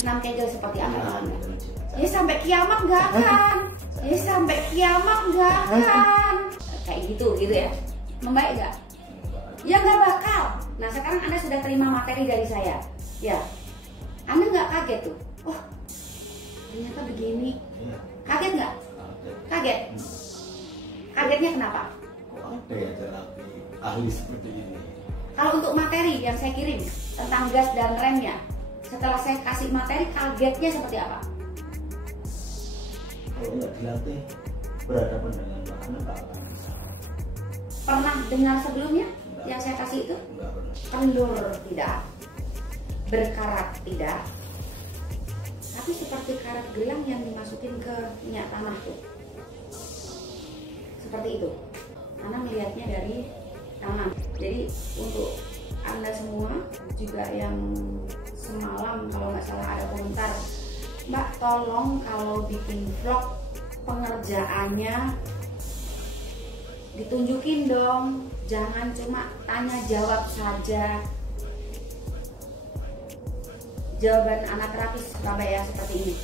senam Kegel seperti apa Anda? Ya sampai kiamat nggak akan. Ya sampai kiamat nggak akan. Kayak gitu ya. Membaik nggak? Ya nggak bakal. Nah sekarang Anda sudah terima materi dari saya. Ya, Anda nggak kaget tuh? Oh, ternyata begini. Kaget nggak? Kaget. Kagetnya kenapa? Kok ada ya terapi ahli seperti ini? Kalau untuk materi yang saya kirim tentang gas dan remnya, setelah saya kasih materi, kagetnya seperti apa? Kalau nggak dilatih berhadapan dengan bahan tak akan bisa. Pernah dengar sebelumnya yang saya kasih itu? Nggak pernah. Kendur tidak, berkarat tidak, tapi seperti karat gelang yang dimasukin ke minyak tanah tuh. Seperti itu. Karena melihatnya dari tangan. Jadi untuk Anda semua juga yang semalam kalau nggak salah ada komentar, Mbak tolong kalau bikin vlog pengerjaannya ditunjukin dong, jangan cuma tanya jawab saja. Jawaban anak terapis Surabaya seperti ini.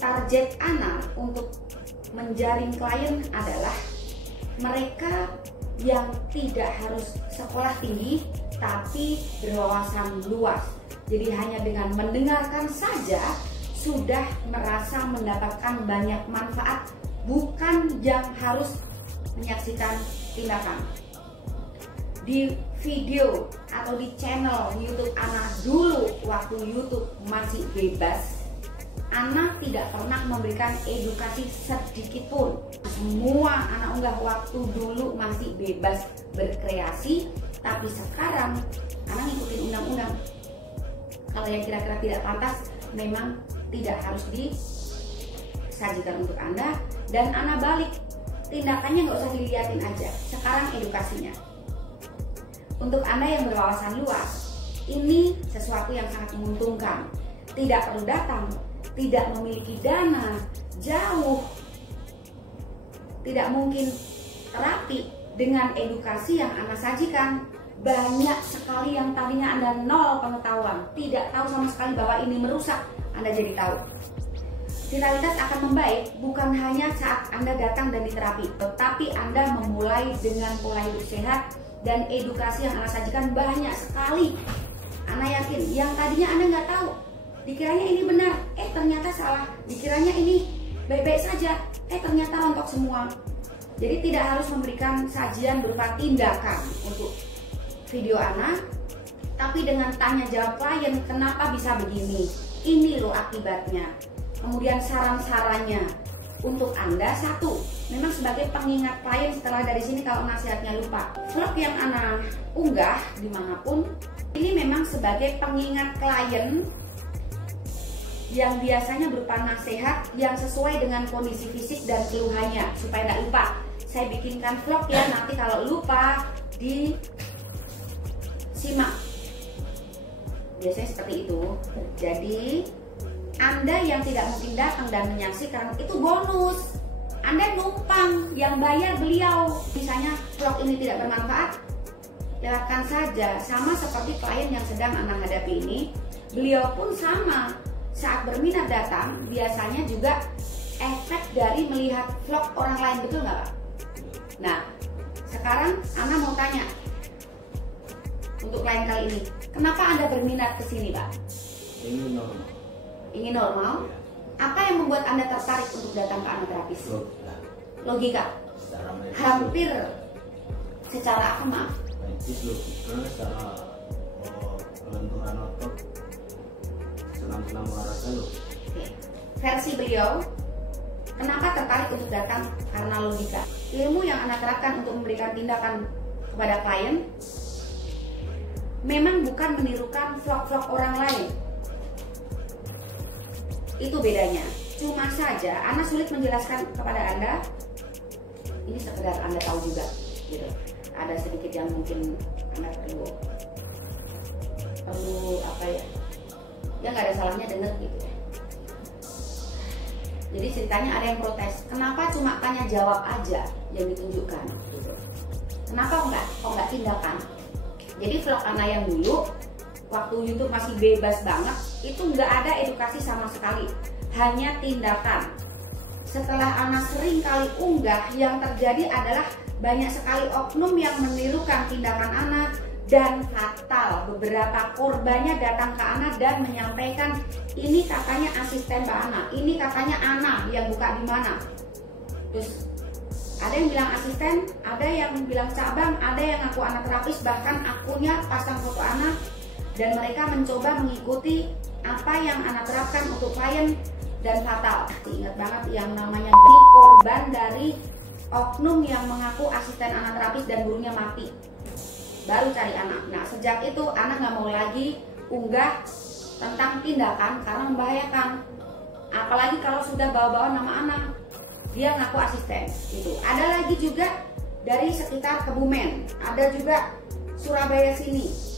Target anak untuk menjaring klien adalah mereka yang tidak harus sekolah tinggi tapi berwawasan luas. Jadi hanya dengan mendengarkan saja sudah merasa mendapatkan banyak manfaat, bukan yang harus menyaksikan tindakan. Di video atau di channel YouTube Ana dulu waktu YouTube masih bebas, Ana tidak pernah memberikan edukasi sedikit pun. Semua Ana unggah waktu dulu masih bebas berkreasi, tapi sekarang Ana ngikutin undang-undang. Kalau yang kira-kira tidak pantas memang tidak harus disajikan untuk Anda, dan Ana balik, tindakannya nggak usah dilihatin aja, sekarang edukasinya. Untuk Anda yang berwawasan luas, ini sesuatu yang sangat menguntungkan. Tidak perlu datang, tidak memiliki dana, jauh, tidak mungkin terapi. Dengan edukasi yang Ana sajikan, banyak sekali yang tadinya Anda nol pengetahuan, tidak tahu sama sekali bahwa ini merusak, Anda jadi tahu. Vitalitas akan membaik bukan hanya saat Anda datang dan diterapi, tetapi Anda memulai dengan pola hidup sehat dan edukasi yang Ana sajikan banyak sekali. Ana yakin yang tadinya Anda nggak tahu, dikiranya ini benar, ternyata salah. Dikiranya ini baik-baik saja, ternyata rontok semua. Jadi tidak harus memberikan sajian berupa tindakan untuk video Ana, tapi dengan tanya jawab klien, kenapa bisa begini, ini loh akibatnya. Kemudian saran-sarannya untuk Anda, satu, memang sebagai pengingat klien setelah dari sini kalau nasihatnya lupa. Vlog yang Ana unggah dimanapun, ini memang sebagai pengingat klien yang biasanya berupa nasihat yang sesuai dengan kondisi fisik dan keluhannya, supaya tidak lupa. Saya bikinkan vlog ya, nanti kalau lupa disimak. Biasanya seperti itu. Jadi Anda yang tidak mungkin datang dan menyaksikan itu bonus. Anda numpang, yang bayar beliau. Misalnya vlog ini tidak bermanfaat, lewatkan saja. Sama seperti klien yang sedang Ana hadapi ini, beliau pun sama. Saat berminat datang, biasanya juga efek dari melihat vlog orang lain, betul nggak Pak? Nah, sekarang Ana mau tanya untuk klien kali ini, kenapa Anda berminat ke sini Pak? Ini normal. Ingin normal? Apa yang membuat Anda tertarik untuk datang ke Ana terapis? Logika. Hampir secara apa maaf? Medis, logika, secara kelenturan otot, senam-senam olahraga loh. Versi beliau, kenapa tertarik untuk datang? Karena logika. Ilmu yang Anda terapkan untuk memberikan tindakan kepada klien memang bukan menirukan vlog-vlog orang lain. Itu bedanya. Cuma saja Ana sulit menjelaskan kepada Anda. Ini sekedar Anda tahu juga, gitu. Ada sedikit yang mungkin Anda perlu apa ya? Ya nggak ada salahnya denger gitu. Jadi ceritanya ada yang protes, kenapa cuma tanya jawab aja yang ditunjukkan, gitu. Kenapa kok nggak tindakan? Jadi vlog Ana yang dulu waktu YouTube masih bebas banget, itu nggak ada edukasi sama sekali, hanya tindakan. Setelah Ana sering kali unggah, yang terjadi adalah banyak sekali oknum yang menirukan tindakan Ana dan fatal. Beberapa korbannya datang ke Ana dan menyampaikan, ini katanya asisten Mbak Ana, ini katanya Ana yang buka di mana. Terus ada yang bilang asisten, ada yang bilang cabang, ada yang ngaku anak terapis, bahkan akunnya pasang foto Ana, dan mereka mencoba mengikuti apa yang Ana terapkan untuk klien, dan fatal. Ingat banget yang namanya di korban dari oknum yang mengaku asisten anak terapis dan gurunya mati. Baru cari anak. Nah, sejak itu anak nggak mau lagi unggah tentang tindakan karena membahayakan. Apalagi kalau sudah bawa-bawa nama anak, dia ngaku asisten. Gitu. Ada lagi juga dari sekitar Kebumen, ada juga Surabaya sini.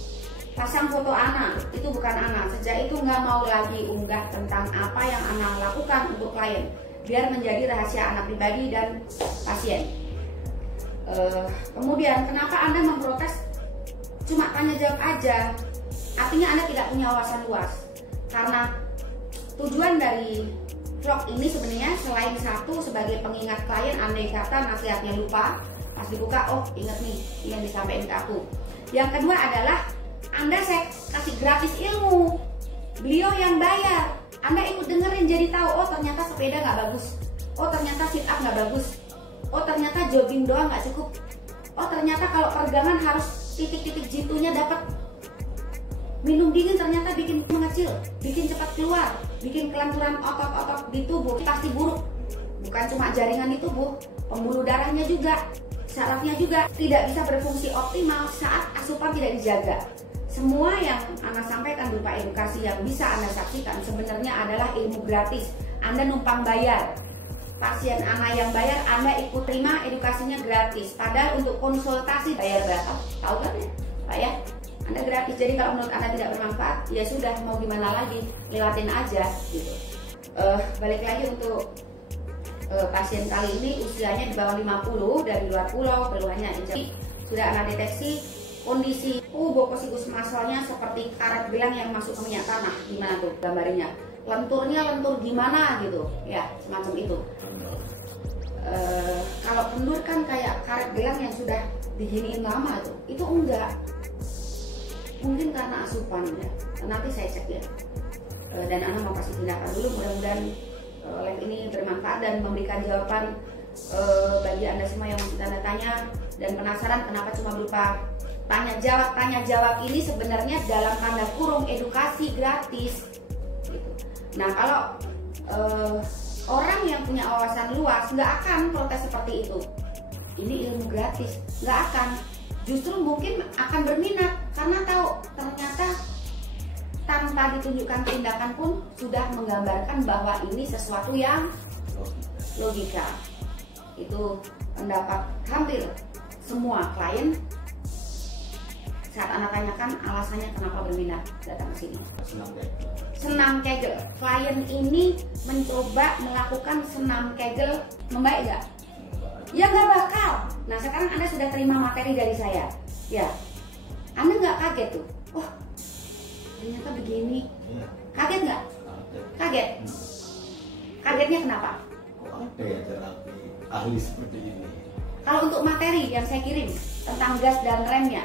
Pasang foto anak, itu bukan anak. Sejak itu nggak mau lagi unggah tentang apa yang anak lakukan untuk klien, biar menjadi rahasia anak pribadi dan pasien. Kemudian kenapa Anda memprotes cuma tanya jawab aja? Artinya Anda tidak punya wawasan luas. Karena tujuan dari vlog ini sebenarnya selain satu sebagai pengingat klien, andai kata nasihatnya lupa, pas dibuka, oh ingat nih yang disampaikan ke aku. Yang kedua adalah Anda saya kasih gratis ilmu, beliau yang bayar. Anda ikut dengerin jadi tahu, oh ternyata sepeda nggak bagus, oh ternyata sit up nggak bagus, oh ternyata jogging doang nggak cukup, oh ternyata kalau peregangan harus titik-titik jitunya dapat. Minum dingin ternyata bikin mengecil, bikin cepat keluar, bikin kelenturan otot-otot di tubuh pasti buruk. Bukan cuma jaringan di tubuh, pembuluh darahnya juga, sarafnya juga tidak bisa berfungsi optimal saat asupan tidak dijaga. Semua yang Ana sampaikan berupa edukasi yang bisa Anda saksikan sebenarnya adalah ilmu gratis. Anda numpang bayar. Pasien Ana yang bayar, Anda ikut terima edukasinya gratis. Padahal untuk konsultasi bayar berapa? Tahu kan ya, Pak ya? Anda gratis. Jadi kalau menurut Anda tidak bermanfaat, ya sudah, mau gimana lagi, lewatin aja gitu. Balik lagi untuk pasien kali ini usianya di bawah 50, dari luar pulau, keluhannya jadi sudah Ana deteksi kondisi bokosikus masalnya seperti karet gelang yang masuk ke minyak tanah. Gimana tuh gambarnya? Lenturnya lentur gimana gitu ya, semacam itu. Kalau kendur kan kayak karet gelang yang sudah diginiin lama tuh, itu enggak, mungkin karena asupan ya. Nanti saya cek ya. Dan Ana mau kasih tindakan dulu, mudah-mudahan live ini bermanfaat dan memberikan jawaban bagi Anda semua yang masih tanda tanya dan penasaran kenapa cuma berupa tanya jawab ini sebenarnya dalam tanda kurung edukasi gratis gitu. Nah kalau orang yang punya wawasan luas nggak akan protes seperti itu, ini ilmu gratis, nggak akan, justru mungkin akan berminat karena tahu ternyata tanpa ditunjukkan tindakan pun sudah menggambarkan bahwa ini sesuatu yang logika. Itu pendapat hampir semua klien. Saat Anda tanyakan alasannya kenapa berminat datang ke sini. Senam Kegel. Klien ini mencoba melakukan senam Kegel, membaik nggak? Ya nggak bakal. Nah sekarang Anda sudah terima materi dari saya, ya. Anda nggak kaget tuh? Oh ternyata begini. Kaget nggak? Kaget. Kagetnya kenapa? Kok ada ya terapi ahli seperti ini? Kalau untuk materi yang saya kirim tentang gas dan remnya,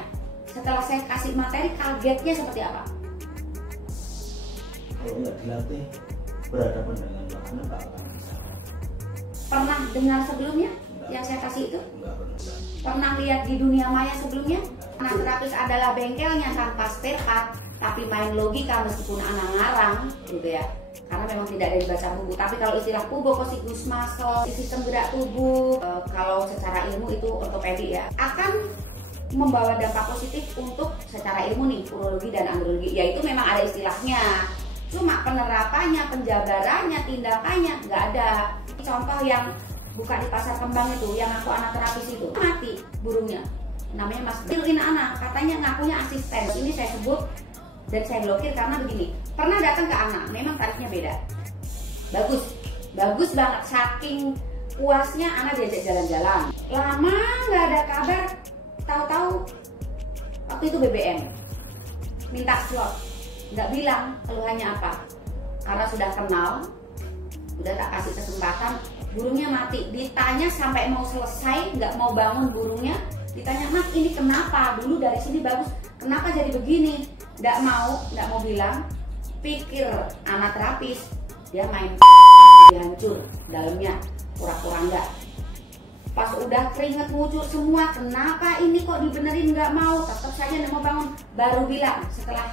setelah saya kasih materi, kagetnya seperti apa? Kalau nggak dilatih berhadapan dengan makanan tak akan bisa. Pernah dengar sebelumnya yang saya kasih itu? Enggak pernah. Pernah lihat di dunia maya sebelumnya? Anak terapis adalah bengkelnya tanpa spare part, tapi main logika meskipun anak ngarang gitu ya. Karena memang tidak ada dibaca buku. Tapi kalau istilah bokosikus muscle, sistem gerak tubuh, kalau secara ilmu itu ortopedi ya, akan membawa dampak positif untuk secara ilmu nih, urologi dan andrologi. Ya itu memang ada istilahnya. Cuma penerapannya, penjabarannya, tindakannya nggak ada. Contoh yang buka di pasar kembang itu, yang aku anak terapis itu mati burungnya. Namanya Mas Bilin anak, katanya ngakunya asisten. Ini saya sebut dan saya blokir karena begini. Pernah datang ke anak, memang tarifnya beda. Bagus banget. Saking puasnya anak diajak jalan-jalan. Lama nggak ada kabar. Tahu-tahu waktu itu BBM minta slot, nggak bilang keluhannya apa, karena sudah kenal, udah tak kasih kesempatan, burungnya mati. Ditanya sampai mau selesai, nggak mau bangun burungnya, ditanya, Mas ini kenapa, dulu dari sini bagus, kenapa jadi begini? Nggak mau bilang. Pikir anak terapis, dia main hancur dalamnya, pura-pura enggak. Pas udah keringet ngucur semua, kenapa ini kok dibenerin, nggak mau, tetap saja nggak mau bangun. Baru bilang setelah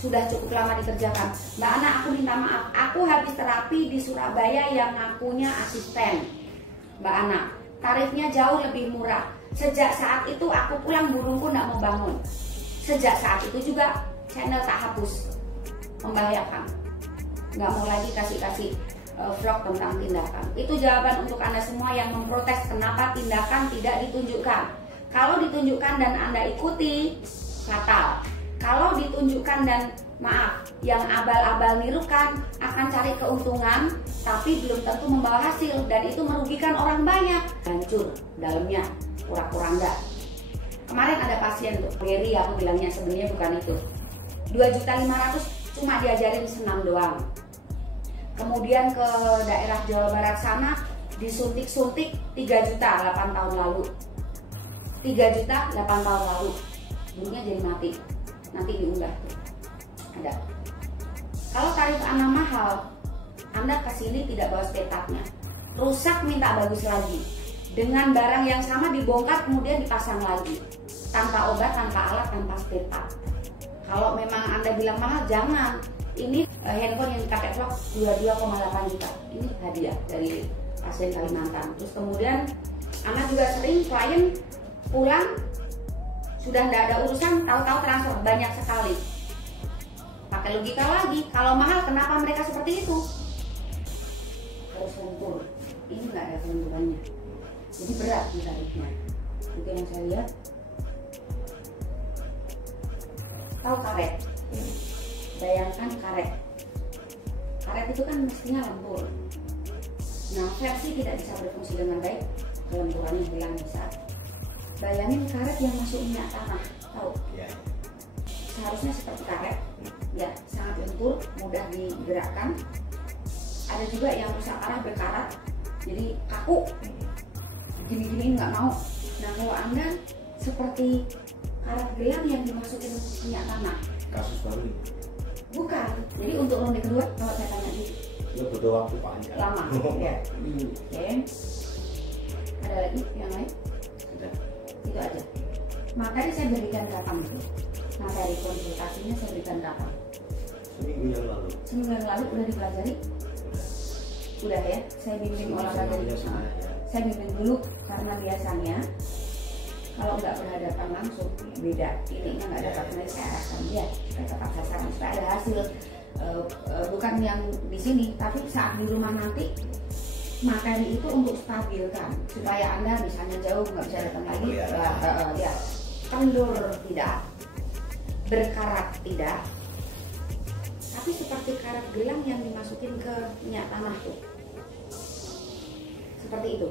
sudah cukup lama dikerjakan, Mbak Ana aku minta maaf, aku habis terapi di Surabaya yang ngakunya asisten. Mbak Ana, tarifnya jauh lebih murah. Sejak saat itu aku pulang burungku nggak mau bangun. Sejak saat itu juga channel tak hapus. Membahayakan, nggak mau lagi kasih vlog tentang tindakan. Itu jawaban untuk Anda semua yang memprotes kenapa tindakan tidak ditunjukkan. Kalau ditunjukkan dan Anda ikuti, fatal. Kalau ditunjukkan dan maaf, yang abal-abal nirukan akan cari keuntungan tapi belum tentu membawa hasil, dan itu merugikan orang banyak. Hancur dalamnya, pura-pura enggak. Kemarin ada pasien tuh, Gary, aku bilangnya sebenarnya bukan itu. 2.500.000 cuma diajarin senam doang. Kemudian ke daerah Jawa Barat sana disuntik-suntik 3 juta 8 tahun lalu. 3 juta 8 tahun lalu. Burungnya jadi mati. Nanti diunggah tuh. Ada. Kalau tarif Anda mahal, Anda kesini tidak bawa spare part-nya. Rusak minta bagus lagi. Dengan barang yang sama dibongkar kemudian dipasang lagi. Tanpa obat, tanpa alat, tanpa spare part. Kalau memang Anda bilang mahal, jangan. Ini handphone yang dipakai vlog 22,8 juta. Ini hadiah dari pasien Kalimantan. Terus kemudian Anda juga sering klien pulang sudah tidak ada urusan, tahu-tahu transfer banyak sekali. Pakai logika lagi, kalau mahal kenapa mereka seperti itu? Harus lentur. Ini nggak ada kelenturannya. Jadi berat nih tarifnya. Itu yang saya lihat. Tahu karet? Bayangkan karet. Karet itu kan mestinya lentur. Nah, versi tidak bisa berfungsi dengan baik, kelenturannya hilang bisa. Bayangin karet yang masuk minyak tanah, tahu? Ya. Seharusnya seperti karet, ya sangat lentur, mudah digerakkan. Ada juga yang rusak parah berkarat, jadi kaku. Gini-gini nggak mau. Nah, kalau Anda seperti karet gelang yang dimasukin minyak tanah. Kasus baru ini? Bukan. Jadi untuk ronde kedua, kalau saya tanya gitu. Itu butuh waktu panjang. Lama. Ya. Oke. Ada lagi yang lain? Sudah. Itu aja. Makanya saya berikan kapan itu. Materi konsultasinya saya berikan kapan? Seminggu yang lalu. Seminggu yang lalu udah dipelajari? Udah ya. Saya bimbing olahraga dulu. Saya bimbing dulu karena biasanya kalau nggak berhadapan langsung beda, ininya nggak dapat nilai, saya arahkan dia supaya tepat sasaran, supaya ada hasil, bukan yang di sini tapi saat di rumah nanti. Materi itu untuk stabilkan supaya Anda misalnya jauh nggak bisa datang lagi, ya kendur tidak, berkarat tidak, tapi seperti karat gelang yang dimasukin ke minyak tanah tuh, seperti itu.